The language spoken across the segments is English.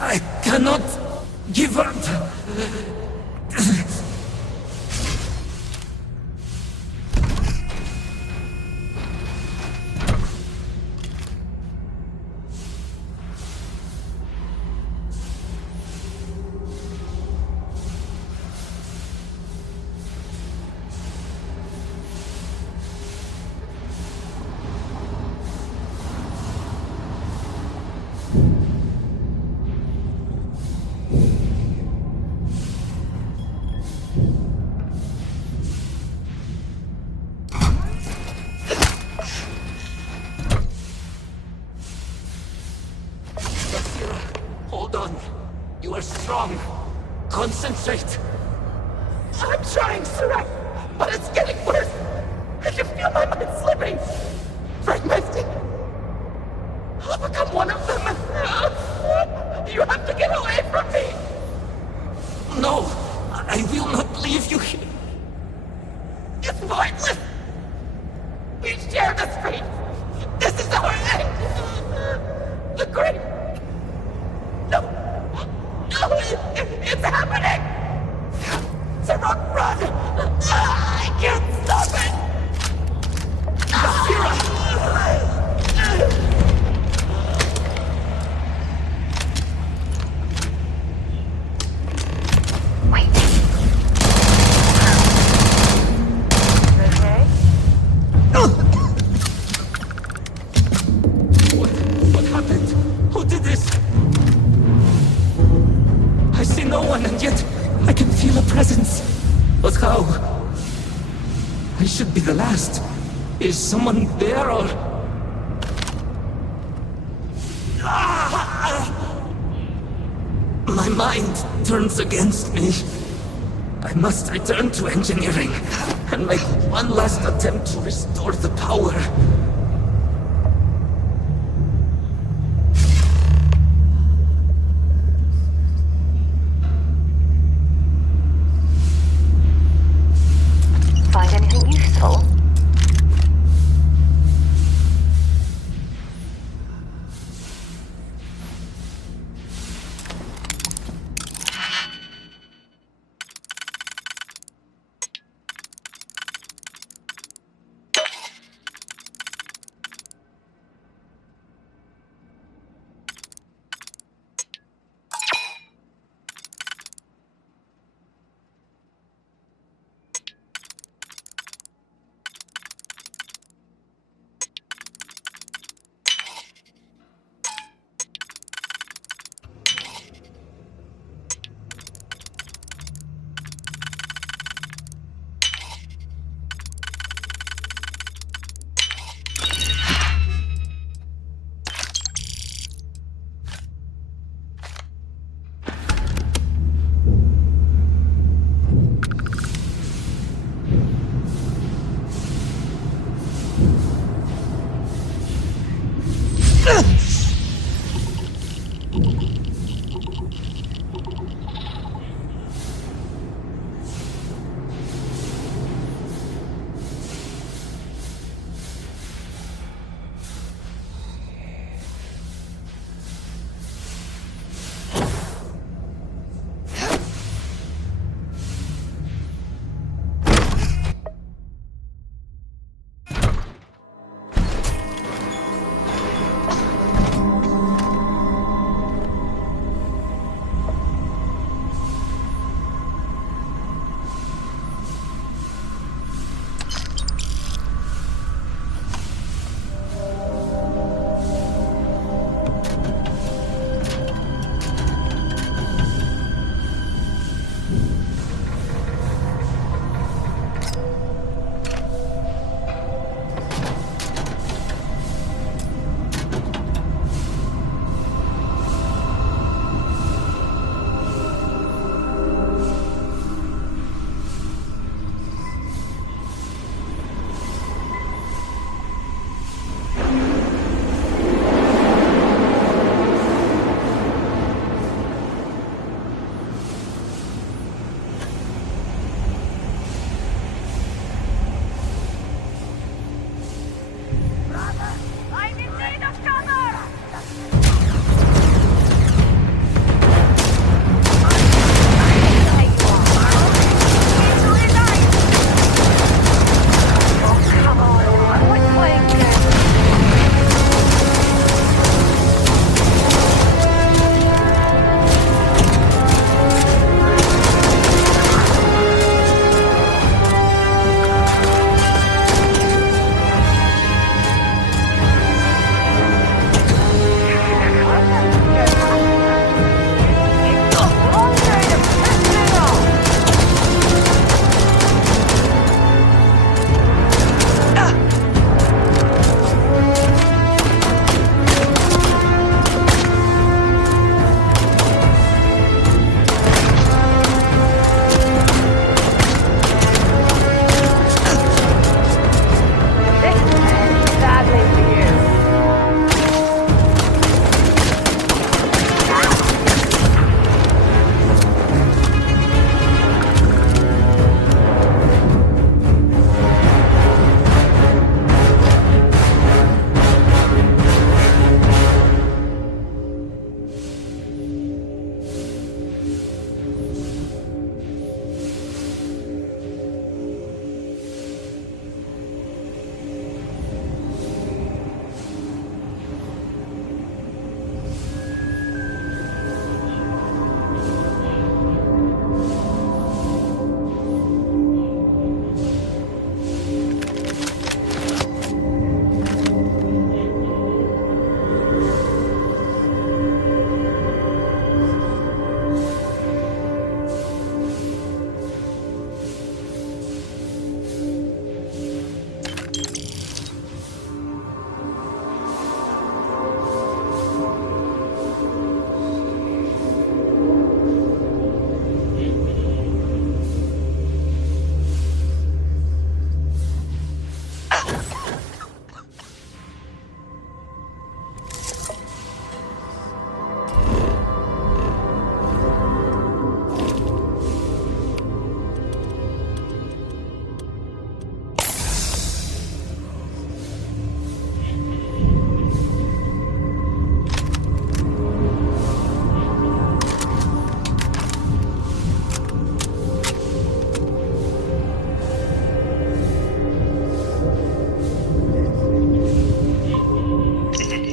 I cannot give up. Hold on. You are strong. Concentrate. I'm trying, Surak, but it's getting worse. I can feel my mind slipping. Fragmenting. I'll become one of them. You have to get away from me. No, I will not leave you here. It's pointless. We share this fate. This is our end. The great... No. No, it's happening. Surak, run. I can't stop it. Wait. Okay? What happened? Who did this? I see no one, and yet I can feel a presence. But how? I should be the last. Is someone there, or... My mind turns against me. I must return to engineering and make one last attempt to restore the power. Find anything useful?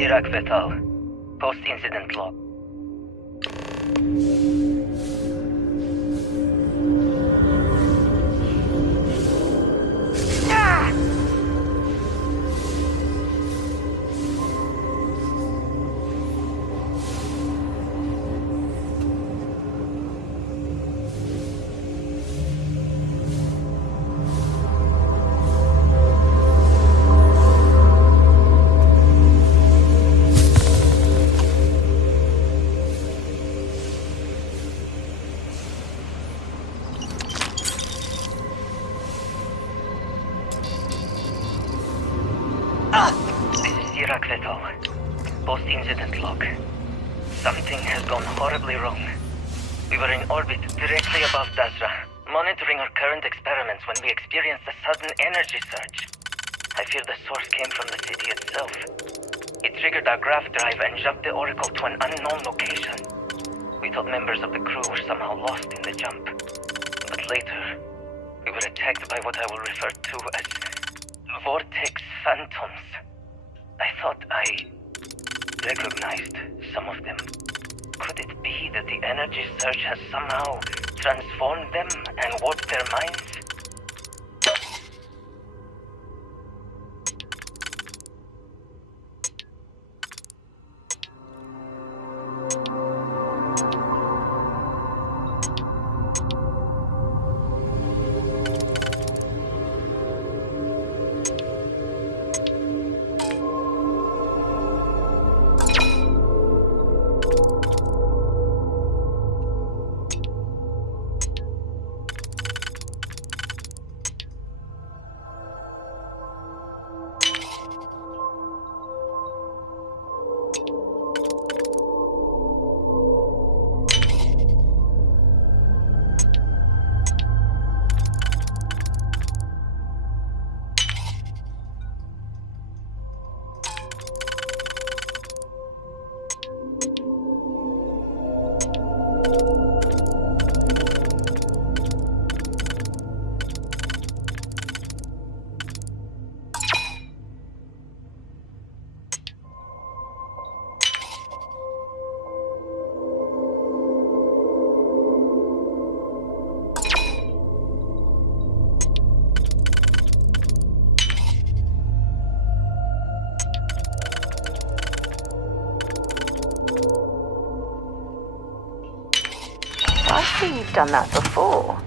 Iraq Vital. Post-incident log. Iraq Vital. Post-incident log. Something has gone horribly wrong. We were in orbit directly above Dazra, monitoring our current experiments when we experienced a sudden energy surge. I fear the source came from the city itself. It triggered our grav drive and jumped the Oracle to an unknown location. We thought members of the crew were somehow lost in the jump. But later, we were attacked by what I will refer to as vortex phantoms. I thought I recognized some of them. Could it be that the energy surge has somehow transformed them and warped their minds? I see you've done that before.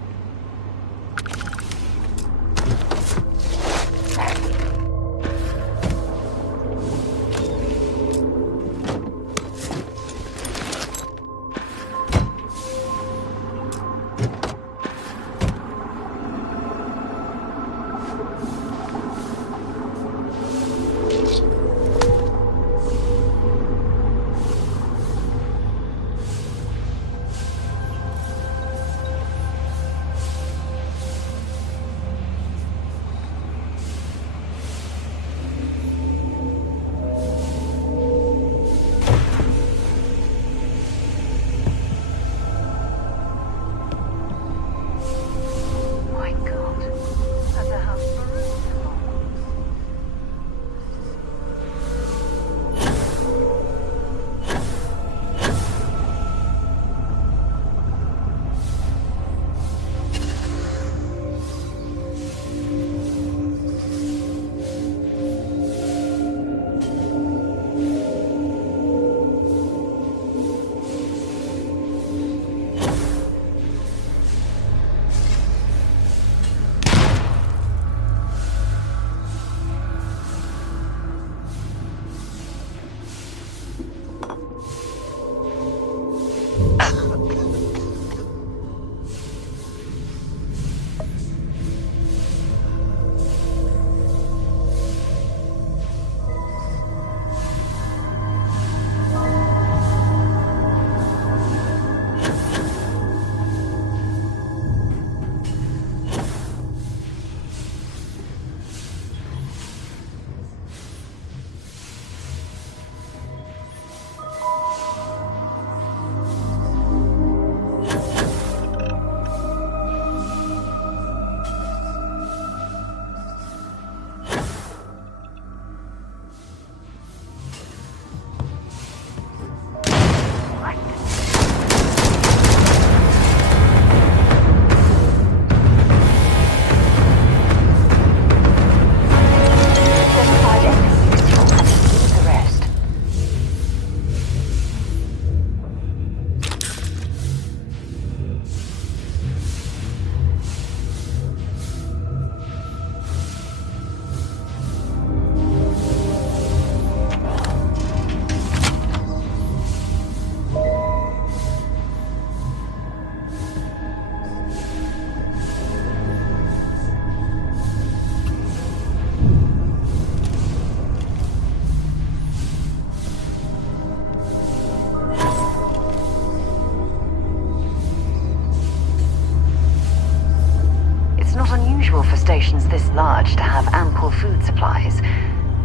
populations this large to have ample food supplies,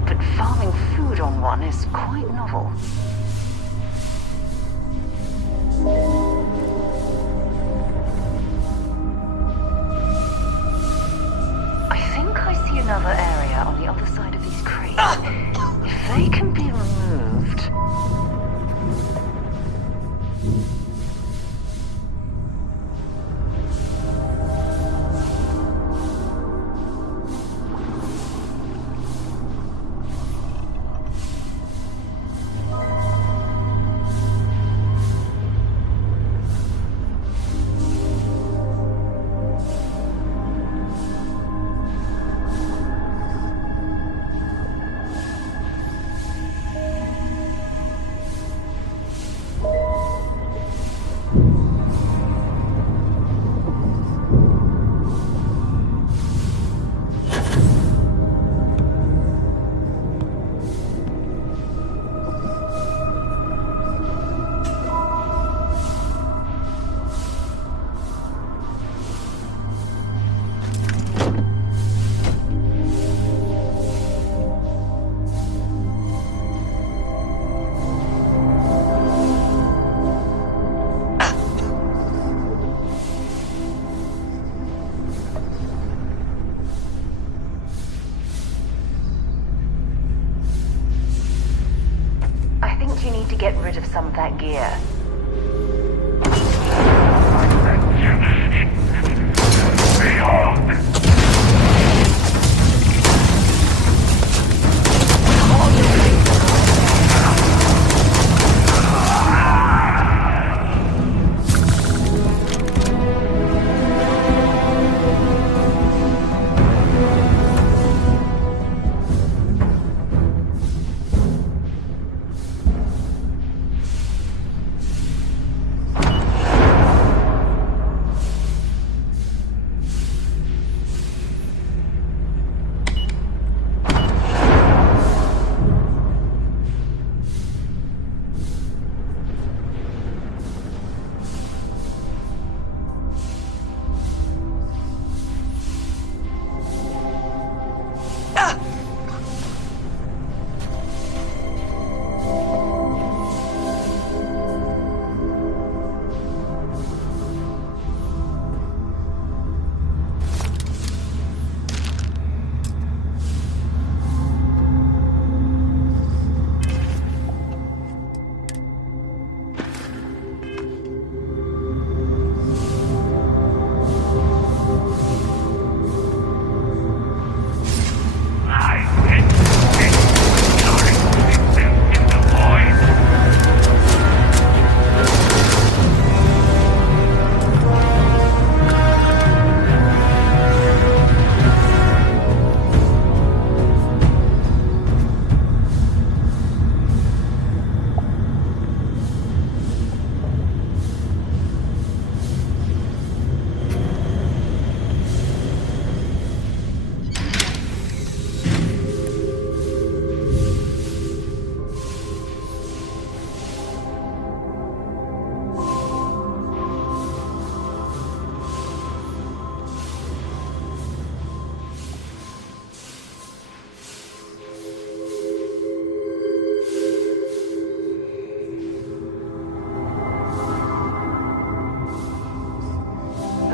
but farming food on one is quite novel. I think I see another area on the other side of these crates. If they can be removed... You need to get rid of some of that gear.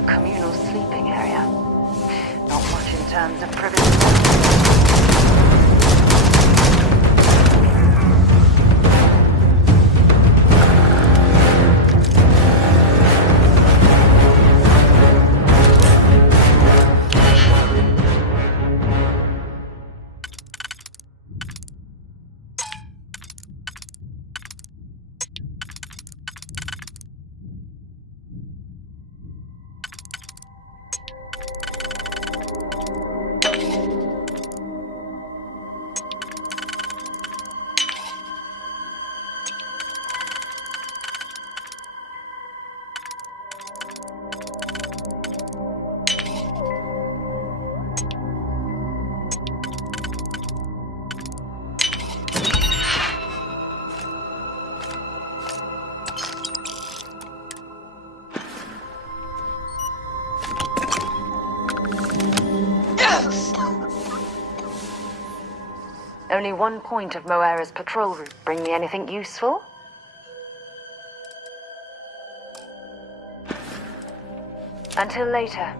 Communal sleeping area. Not much in terms of privacy. Only one point of Moira's patrol route. Bring me anything useful? Until later.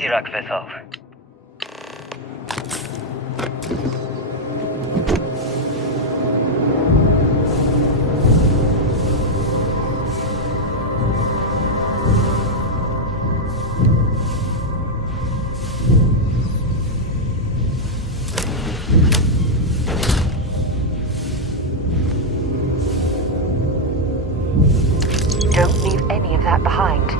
Iraq vessel. Don't leave any of that behind.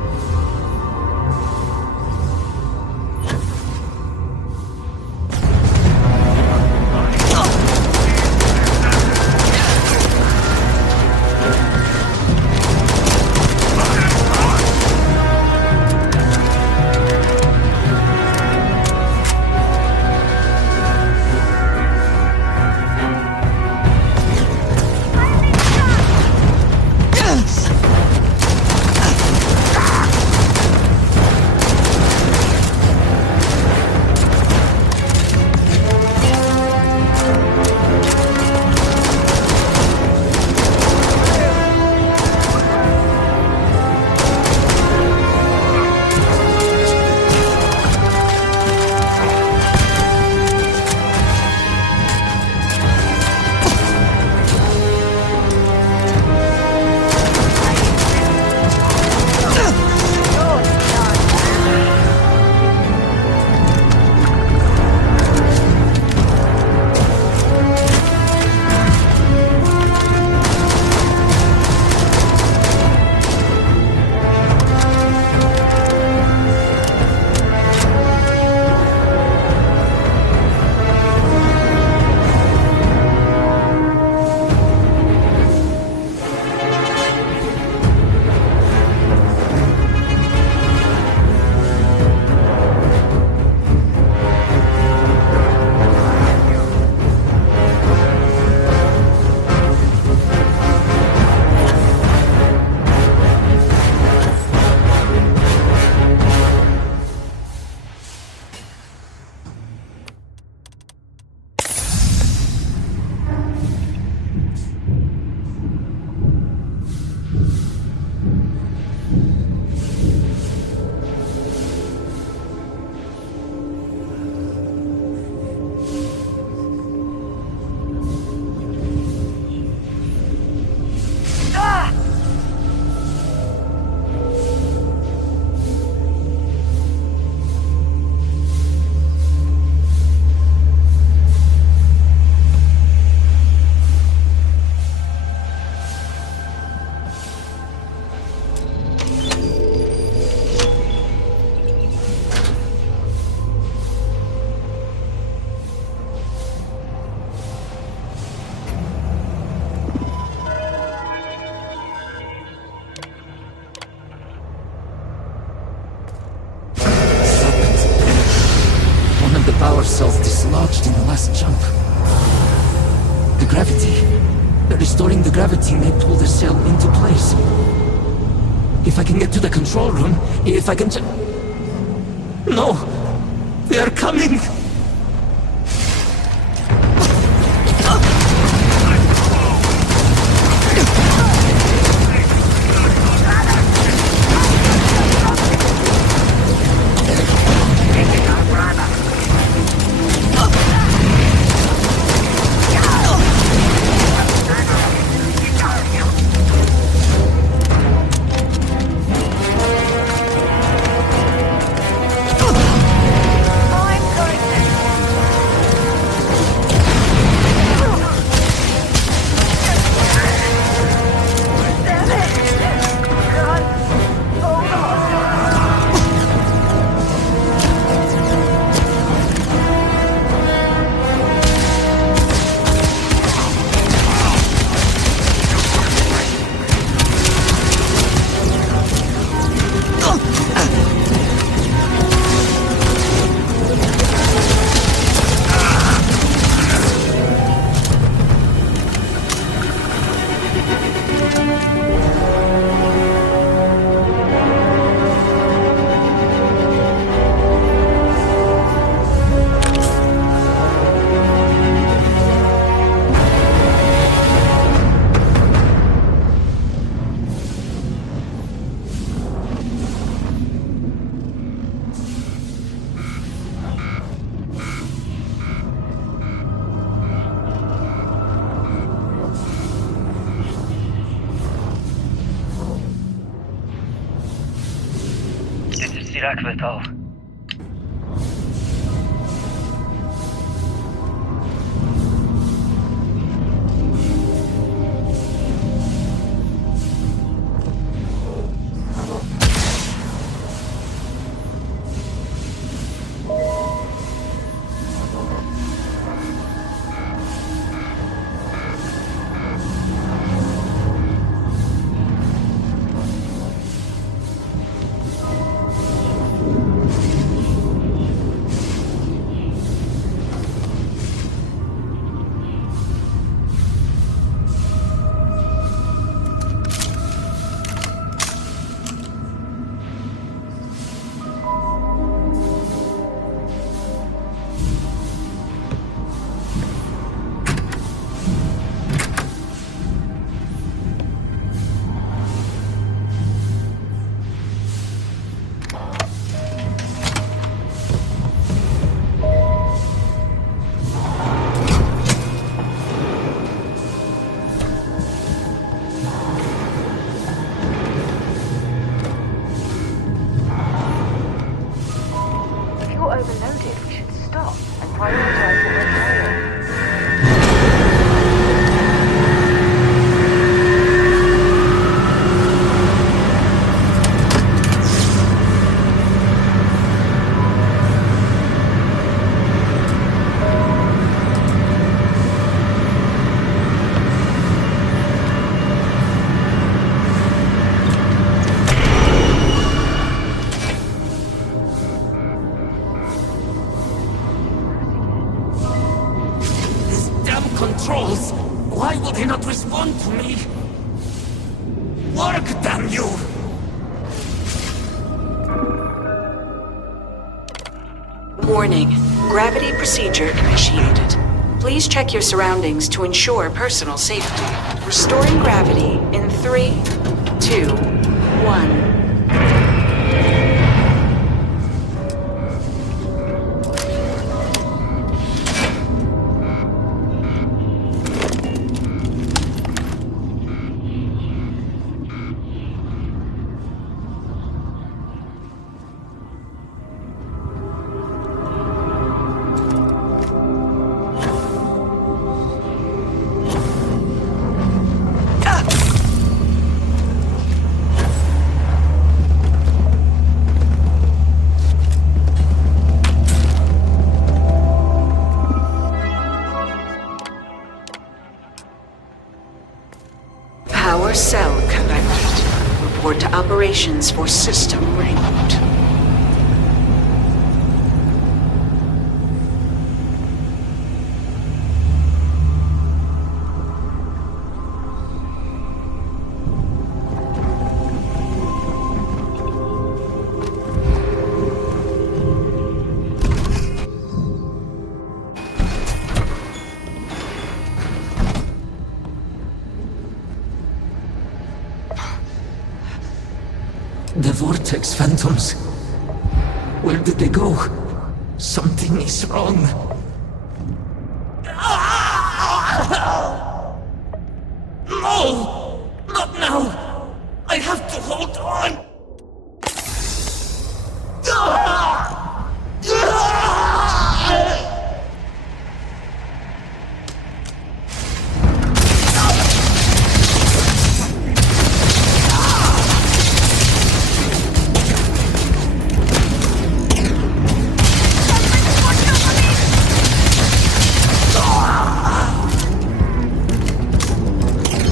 restoring the gravity may pull the cell into place. If I can get to the control room, if I can No! They are coming! Vital. Controls! Why will they not respond to me? Work, damn you! Warning. Gravity procedure initiated. Please check your surroundings to ensure personal safety. Restoring gravity in 3, 2, 1. Power cell collected. Report to operations for system reboot. The vortex phantoms. Where did they go? Something is wrong. No! Not now! I have to hold on!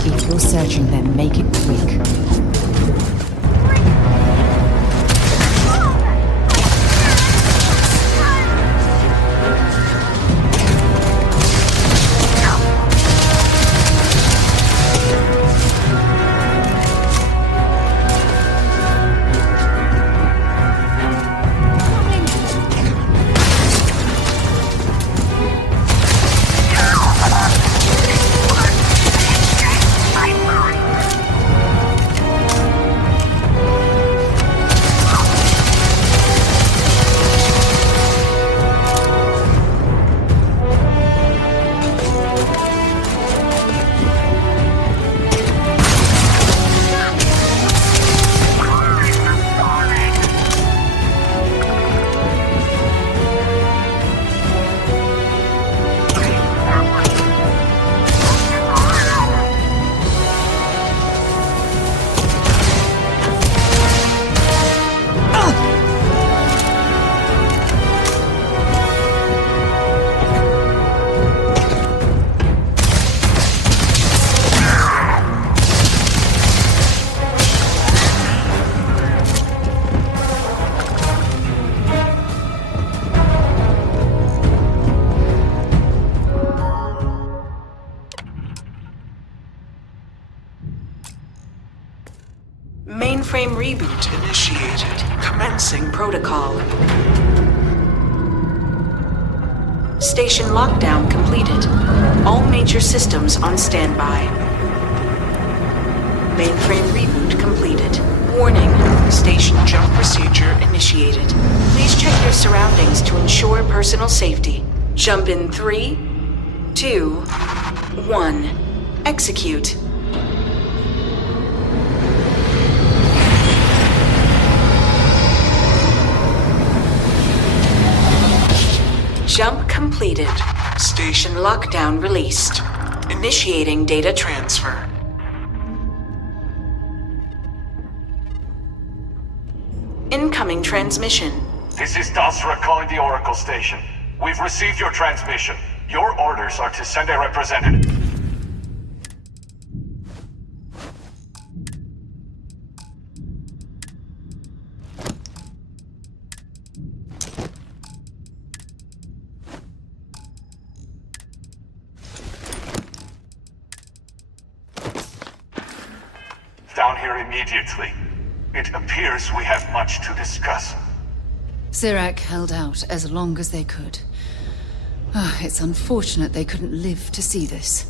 If you're searching them, make it quick. Mainframe reboot initiated. Commencing protocol. Station lockdown completed. All major systems on standby. Mainframe reboot completed. Warning. Station jump procedure initiated. Please check your surroundings to ensure personal safety. Jump in 3, 2, 1. Execute. Jump completed. Station lockdown released. Initiating data transfer. Incoming transmission. This is Dazra calling the Oracle Station. We've received your transmission. Your orders are to send a representative. Down here immediately. It appears we have much to discuss. Sirac held out as long as they could. It's unfortunate they couldn't live to see this.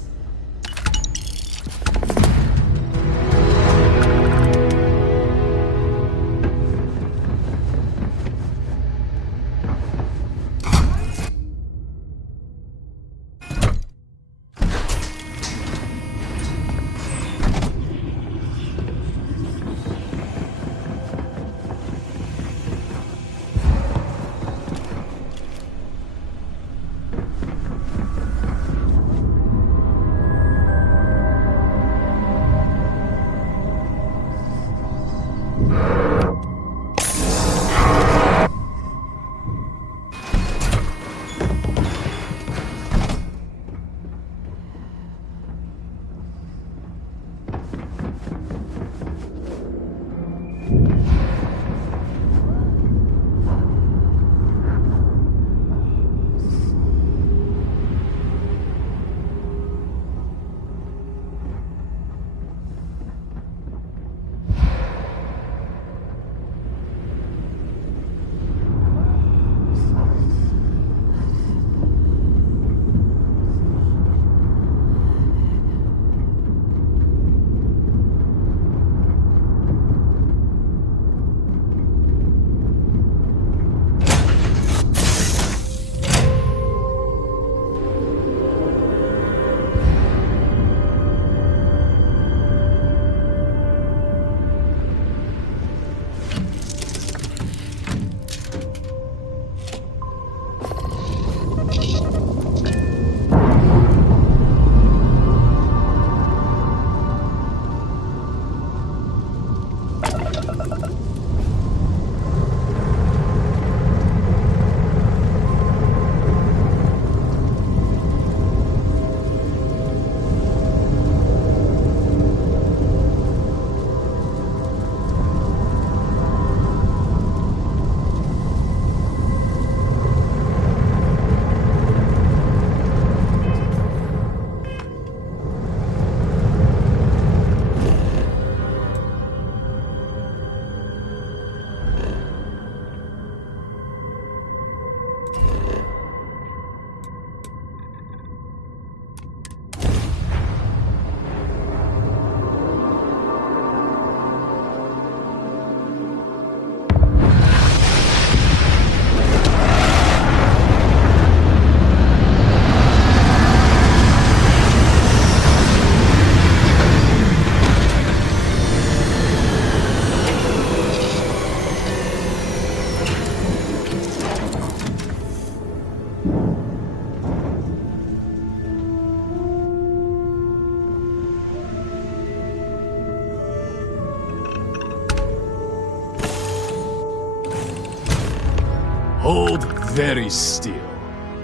Hold very still,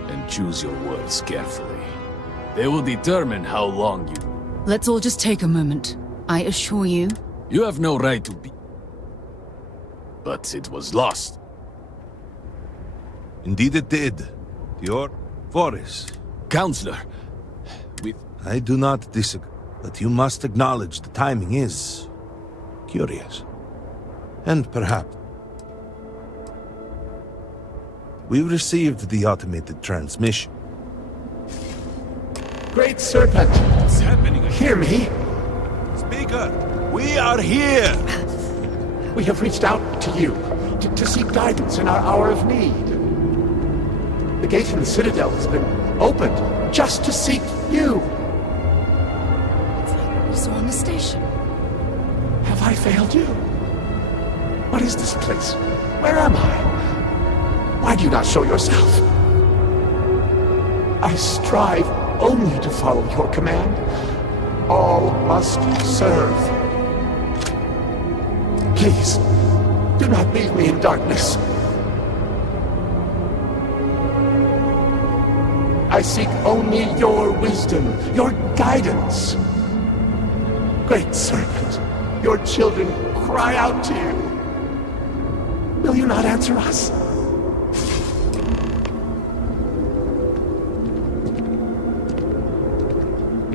and choose your words carefully. They will determine how long you... Let's all just take a moment. I assure you... You have no right to be... But it was lost. Indeed it did. Your forest. Counselor, I do not disagree, but you must acknowledge the timing is... curious. And perhaps... We received the automated transmission. Great Serpent, What's happening? hear me. Speaker, we are here! We have reached out to you to seek guidance in our hour of need. The gate in the Citadel has been opened just to seek you. It's like what we saw on the station. Have I failed you? What is this place? Where am I? Why do you not show yourself? I strive only to follow your command. All must serve. Please, do not leave me in darkness. I seek only your wisdom, your guidance. Great Serpent, your children cry out to you. Will you not answer us?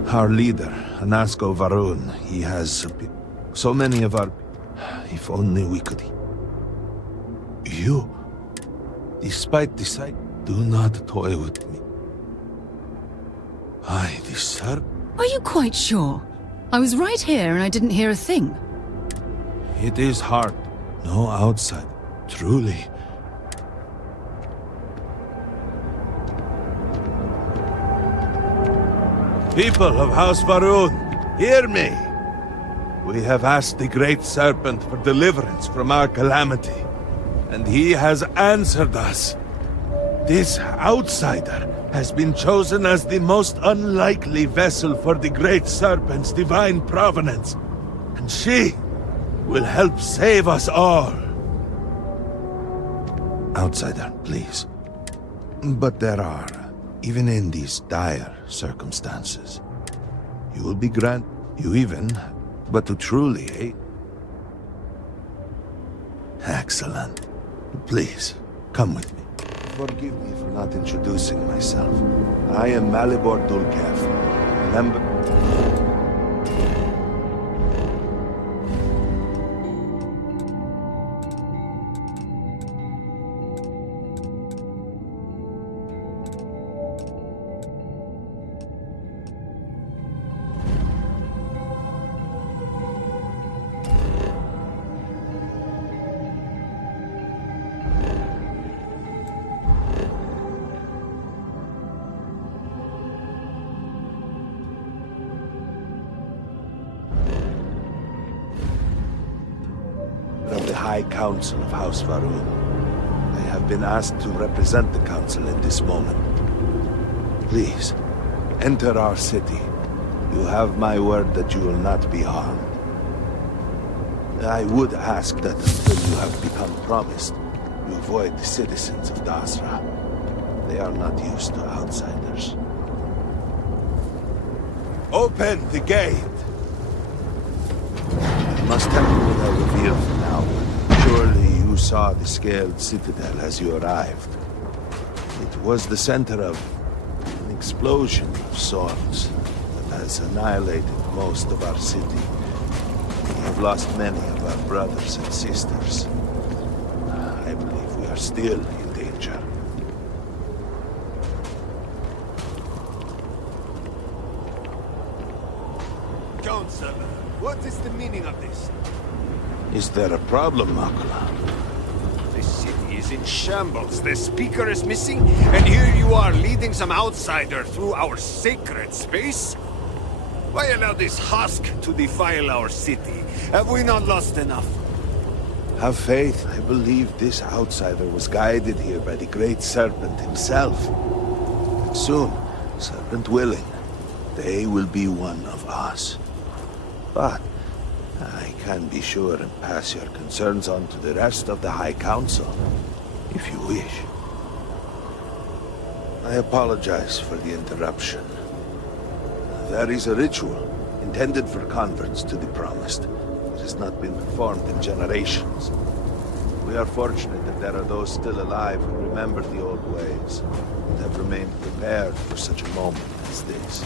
Our leader, Anasko Varun, he has so many of our... If only we could... You, despite the sight, do not toy with me. I deserve... Are you quite sure? I was right here and I didn't hear a thing. It is hard. No outside. Truly. People of House Varun, hear me! We have asked the Great Serpent for deliverance from our calamity, and he has answered us. This outsider has been chosen as the most unlikely vessel for the Great Serpent's divine provenance, and she will help save us all. Outsider, please. But there are, even in these dire circumstances, you will be but to truly hate. Excellent. Please, come with me. Forgive me for not introducing myself. I am Malibor Dulkev. Remember... of the High Council of House Varun. I have been asked to represent the Council in this moment. Please, enter our city. You have my word that you will not be harmed. I would ask that until you have become promised, you avoid the citizens of Dazra. They are not used to outsiders. Open the gate! I must tell you what I reveal for now. Surely you saw the scaled citadel as you arrived. It was the center of an explosion of sorts that has annihilated most of our city. We have lost many of our brothers and sisters. I believe we are still in danger. Council, what is the meaning of this? Is there a problem, Makula? The city is in shambles, the speaker is missing, and here you are leading some outsider through our sacred space? Why allow this husk to defile our city? Have we not lost enough? Have faith. I believe this outsider was guided here by the Great Serpent himself. And soon, Serpent willing, they will be one of us. But I can be sure and pass your concerns on to the rest of the High Council, if you wish. I apologize for the interruption. There is a ritual intended for converts to the Promised. It has not been performed in generations. We are fortunate that there are those still alive who remember the old ways and have remained prepared for such a moment as this.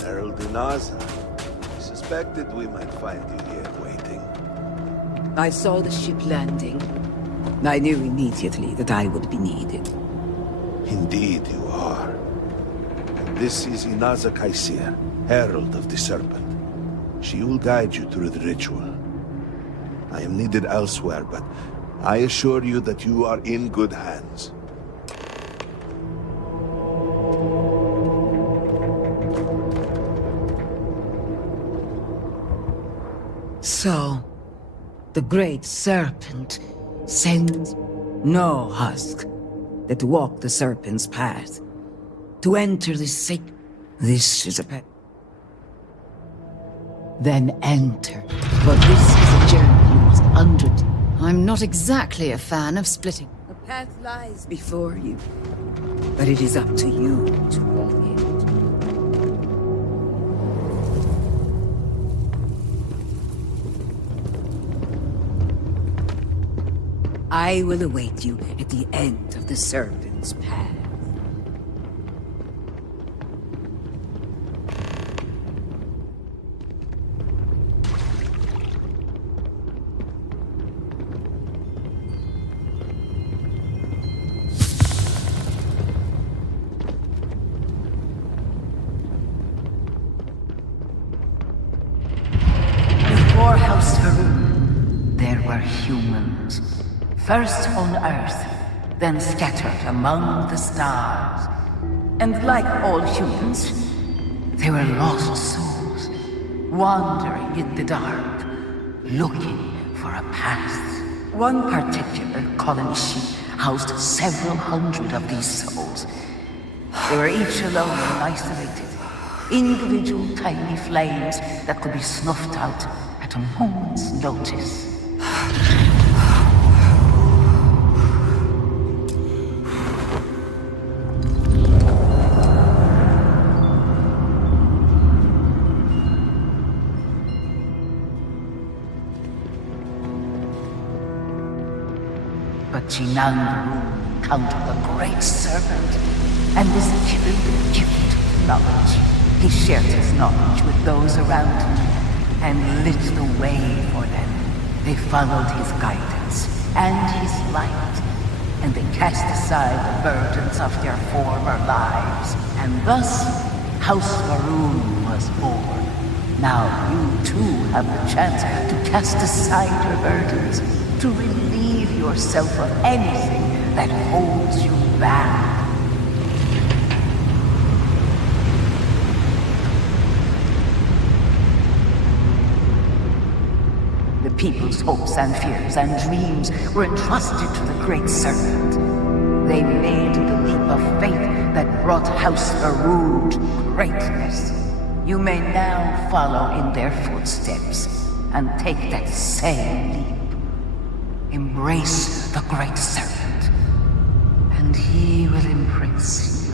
Herald Dazra. Suspected we might find you here waiting. I saw the ship landing. I knew immediately that I would be needed. Indeed you are. And this is Inaza Kaisir, Herald of the Serpent. She will guide you through the ritual. I am needed elsewhere, but I assure you that you are in good hands. So, the Great Serpent sends no husk that walk the Serpent's path to enter the sacred. This is a pet. Then enter. But this is a journey you must undertake. I'm not exactly a fan of splitting. The path lies before you, but it is up to you to walk it. I will await you at the end of the Serpent's path. Before House Farouk, there were humans. First on Earth, then scattered among the stars. And like all humans, they were lost souls, wandering in the dark, looking for a path. One particular colony ship housed several hundred of these souls. They were each alone and isolated, individual tiny flames that could be snuffed out at a moment's notice. But Jinang encountered the Great Serpent and was given the gift of knowledge. He shared his knowledge with those around him and lit the way for them. They followed his guidance and his light, and they cast aside the burdens of their former lives. And thus, House Varun was born. Now you too have the chance to cast aside your burdens, to relieve yourself of anything that holds you back. The people's hopes and fears and dreams were entrusted to the Great Serpent. They made the leap of faith that brought House Varun to greatness. You may now follow in their footsteps and take that same leap. Embrace the Great Serpent, and he will embrace you.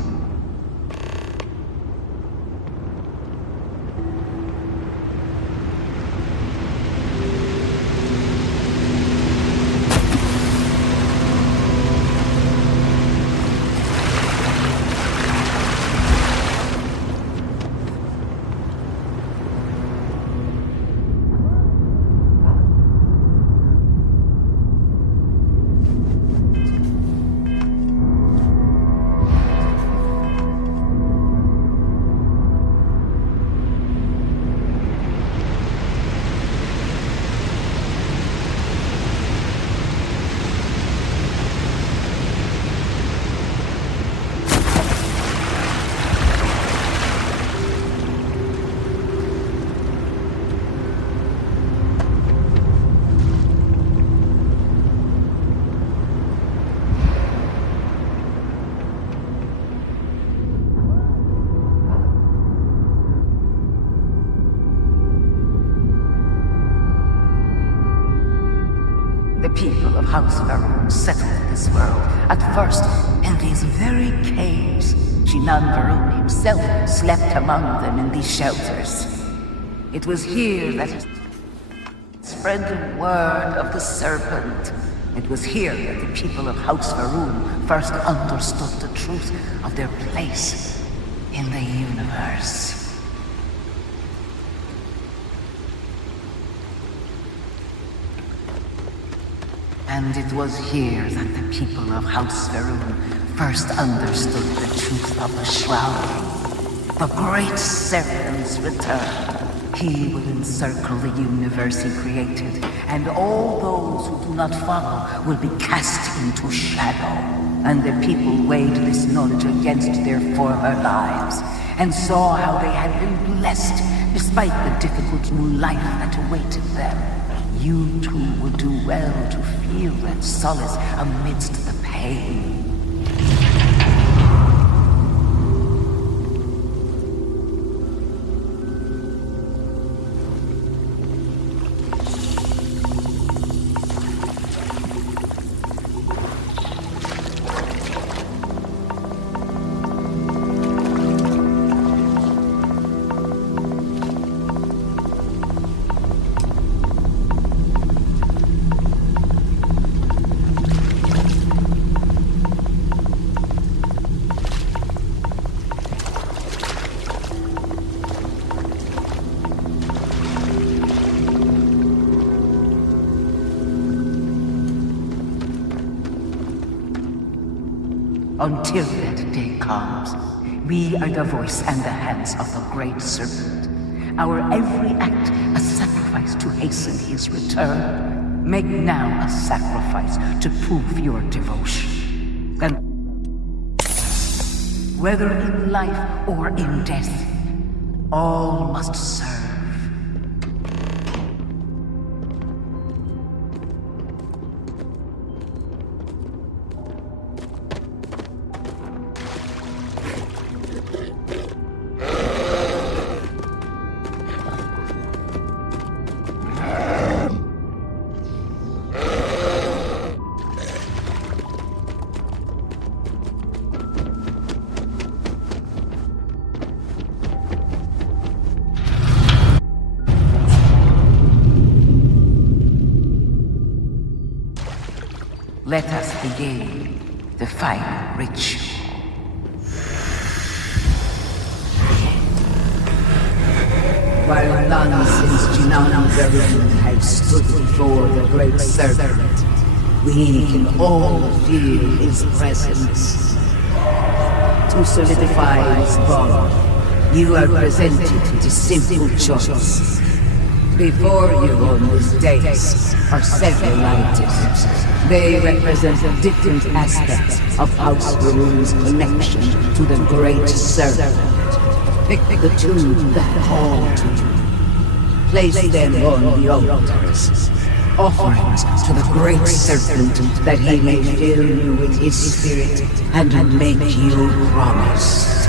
House Varun settled this world, at first in these very caves. Shinan Varun himself slept among them in these shelters. It was here that he spread the word of the serpent. It was here that the people of House Varun first understood the truth of their place in the universe. And it was here that the people of House Varun first understood the truth of the Shroud. The great serpent's return. He will encircle the universe he created, and all those who do not follow will be cast into shadow. And the people weighed this knowledge against their former lives, and saw how they had been blessed despite the difficult new life that awaited them. You too would do well to feel that solace amidst the pain. Until that day comes, we are the voice and the hands of the Great Serpent. Our every act a sacrifice to hasten his return. Make now a sacrifice to prove your devotion. And whether in life or in death, all must serve. Let us begin the final ritual. While none since Jinan Varun have stood before the Great Serpent, we can all feel his presence. To solidify his bond, you are presented with a simple choice. Before you on this dais are several items. They represent different aspects of House Varun's connection to the Great Serpent. Pick the two that call to you. Place them on the altars. Offerings to the Great Serpent that he may fill you with his spirit and make you promise.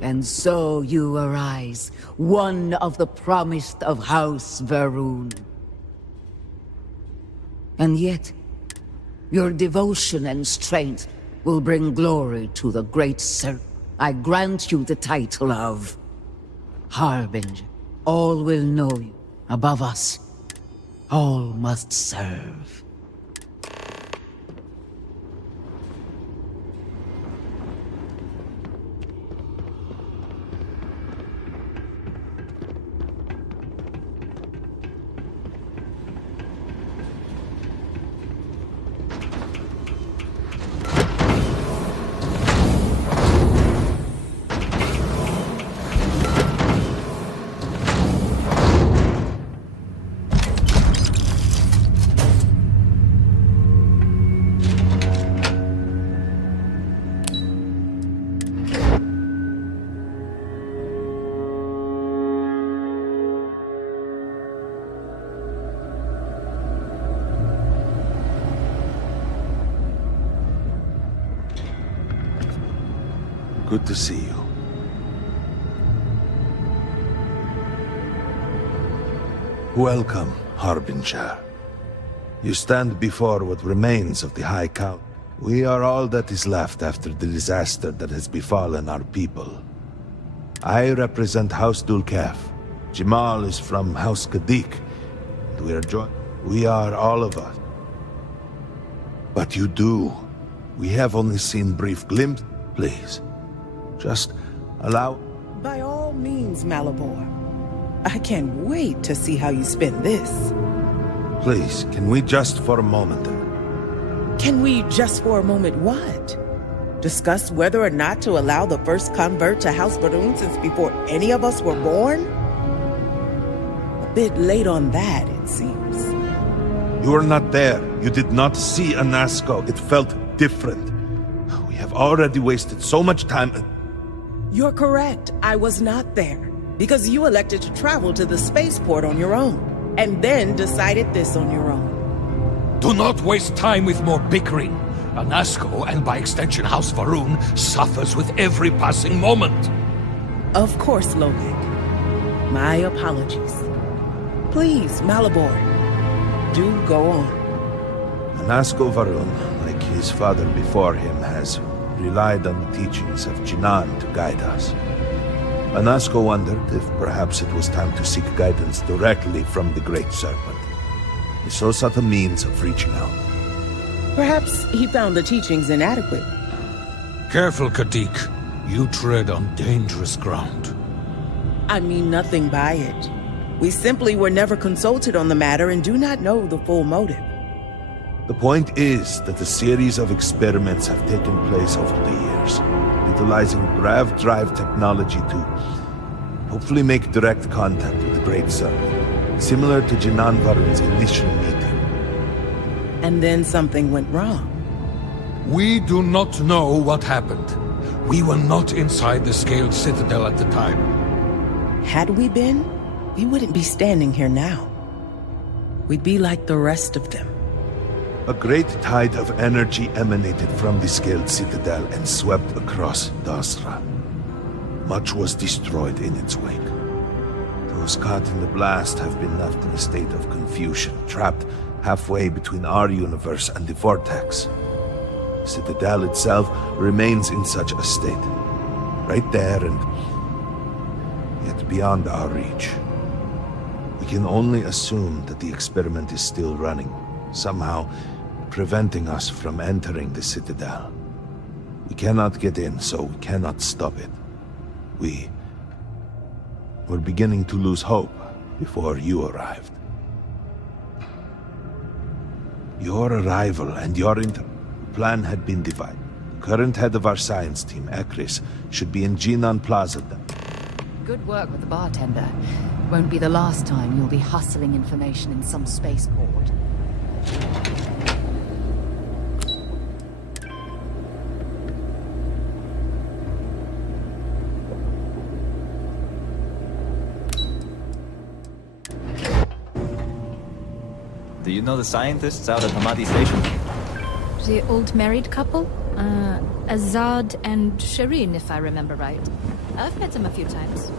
And so you arise, one of the promised of House Varun. And yet, your devotion and strength will bring glory to the Great Serpent. I grant you the title of Harbinger. All will know you. Above us, all must serve. Good to see you. Welcome, Harbinger. You stand before what remains of the High Count. We are all that is left after the disaster that has befallen our people. I represent House Dulkef. Jamal is from House Kadik. And we are joined. We are all of us. But you do. We have only seen brief glimpses. Please, just allow... By all means, Malabor. I can't wait to see how you spend this. Please, can we just for a moment... Can we just for a moment what? Discuss whether or not to allow the first convert to House Varun since before any of us were born? A bit late on that, it seems. You were not there. You did not see Anasco. It felt different. We have already wasted so much time. You're correct. I was not there. Because you elected to travel to the spaceport on your own. And then decided this on your own. Do not waste time with more bickering. Anasco, and by extension House Varun, suffers with every passing moment. Of course, Logik. My apologies. Please, Malabor, do go on. Anasco Varun, like his father before him, has relied on the teachings of Jinan to guide us. Anasco wondered if perhaps it was time to seek guidance directly from the Great Serpent. He so sought a means of reaching out. Perhaps he found the teachings inadequate. Careful, Kadik. You tread on dangerous ground. I mean nothing by it. We simply were never consulted on the matter and do not know the full motive. The point is that a series of experiments have taken place over the years, utilizing grav drive technology to hopefully make direct contact with the Great Serpent, similar to Jinan Varun's initial meeting. And then something went wrong. We do not know what happened. We were not inside the Scaled Citadel at the time. Had we been, we wouldn't be standing here now. We'd be like the rest of them. A great tide of energy emanated from the Scaled Citadel and swept across Dazra. Much was destroyed in its wake. Those caught in the blast have been left in a state of confusion, trapped halfway between our universe and the Vortex. The Citadel itself remains in such a state. Right there and yet beyond our reach. We can only assume that the experiment is still running, somehow preventing us from entering the Citadel. We cannot get in, so we cannot stop it. We're beginning to lose hope before you arrived. Your arrival and your plan had been divided. The current head of our science team, Ekris, should be in Jinan Plaza. Good work with the bartender. Won't be the last time you'll be hustling information in some spaceport. Do you know the scientists out at Hamadi Station? The old married couple? Azad and Shireen, if I remember right. I've met them a few times.